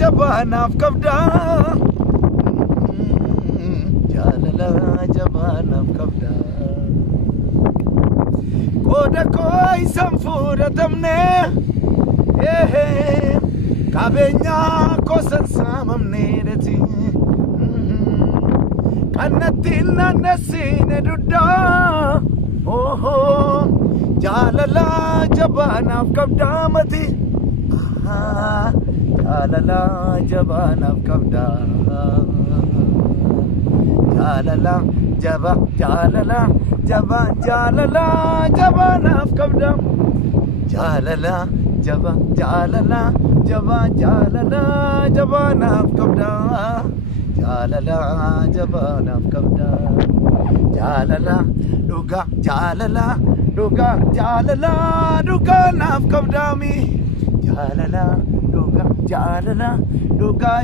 jabanaaf qabda jaalala jabanaaf qabda qooda koo isan fudhatamne qabeenya koo san saamamne dhati kannattiin naannessine duddaa jaalala jabanaaf qabda mati jaalala jabanaaf qabda jaalala jabanaaf qabda jaalala jabanaaf qabda jaalala jabanaaf qabda jaalala dhuga jaalala naaf qabdaami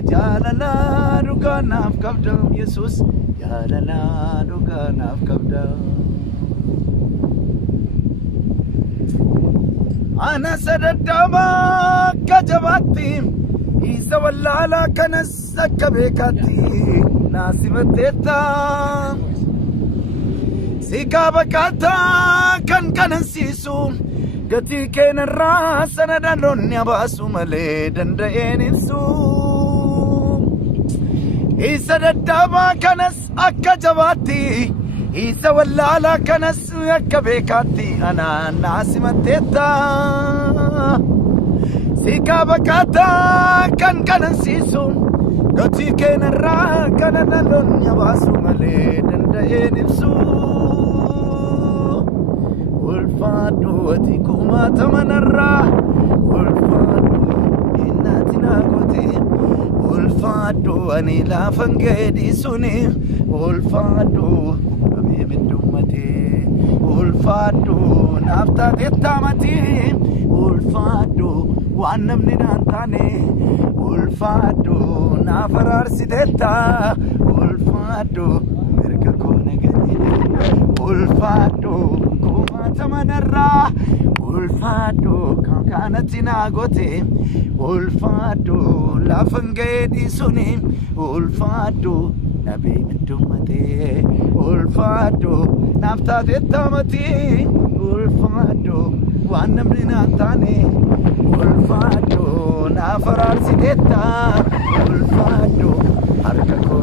jaalala dhuga naaf qabdaam Yesus jaalala dhuga naaf qabdaam ana sadadama kajabaatti isa wallala kanas akka beekatti naasibateetta sika bakata kan kanansiisu gatii keenarraa sanadaloonni abaasu malee danda'een ibsu isa dadhabaa kanas akka jabaatti isa wallaalaa kanas akka beekaatti anaan naasimatteetta sika bakata kan kanansiisu gatii keenarraa kanadaloonni abaasu malee danda'een ibsu ulfaadhu ati kumaata manarraa ulfaadhu innati naagote ulfaadhu ani laafan geedii suni ulfaadhu qabee middummate ulfaadhu naaf taateetta mati ulfaadhu waan namni naan taane ulfaadhu naaf araarsiteetta ulfaadhu mirga koo naganyine ulfaadhu tamanarraa ulfaadhu kanatti naagote ulfaadhu laafan geedii suni ulfaadhu nabee middummate ulfaadhu naaf taateetta mati ulfaadhu waan namni naan taane ulfaadhu naaf araarsiteetta ulfaadhu harka koo